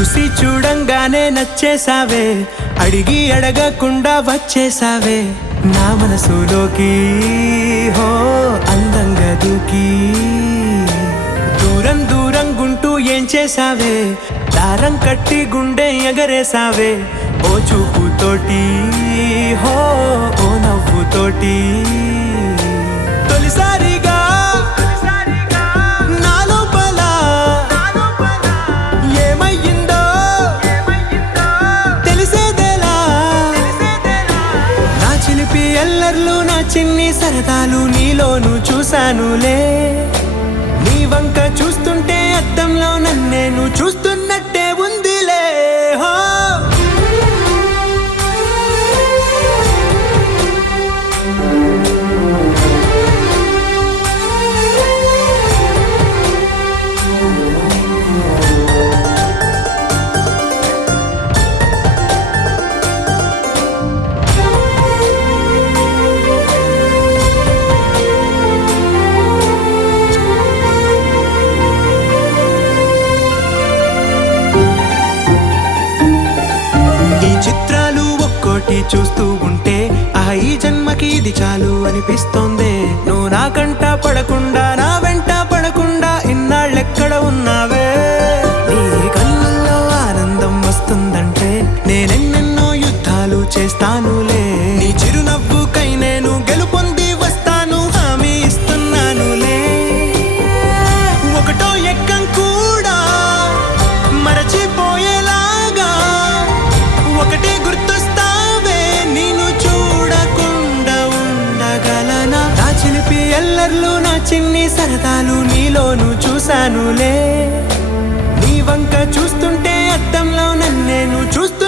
చూసి చూడంగానే నచ్చేసావే, అడిగి అడగకుండా వచ్చేసావే నా మనసులోకి. హో అందంగా దూకి దూరం దూరం గుంటూ ఏం చేసావే, దారం కట్టి గుండె ఎగరేసావే ఓ చూపుతోటి. హో ఓ నవ్వుతోటి తొలిసారిగా నా లోపల ఏమయ్యిందో తెలిసేదేలా. నా చిలిపి అల్లర్లు నా చిన్ని సరదాలు నీలోను చూశానులే. నీ వంక చూస్తుంటే అద్దంలో నన్నేను చూస్తున్నట్టే ఉందిలే. హో చిత్రాలు ఒక్కోటి చూస్తూ ఉంటే ఈ జన్మకి ఇది చాలు అనిపిస్తోంది. నువ్వు నా కంట పడకుండా నా వెంట పడకుండా ఇన్నాళ్ళెక్కడ ఉన్నావే. నీ కళ్ళల్లో ఆనందం వస్తుందంటే నేనెన్నెన్నో యుద్ధాలు చేస్తానులే. నీ చిరునవ్వుకై నేను గెలుపొంది వస్తాను హామీ ఇస్తున్నానులే. ఒకటో ఎక్కం కూడా మరచిపోయేలాగా ఒకటే గుర్తొస్తావే, నేను చూడకుండా ఉండగలనా. నా చిలిపి అల్లర్లు నా చిన్ని సరదాలు నీలోను చూశానులే. నీ వంక చూస్తుంటే అద్దంలో నన్నేను చూస్తూ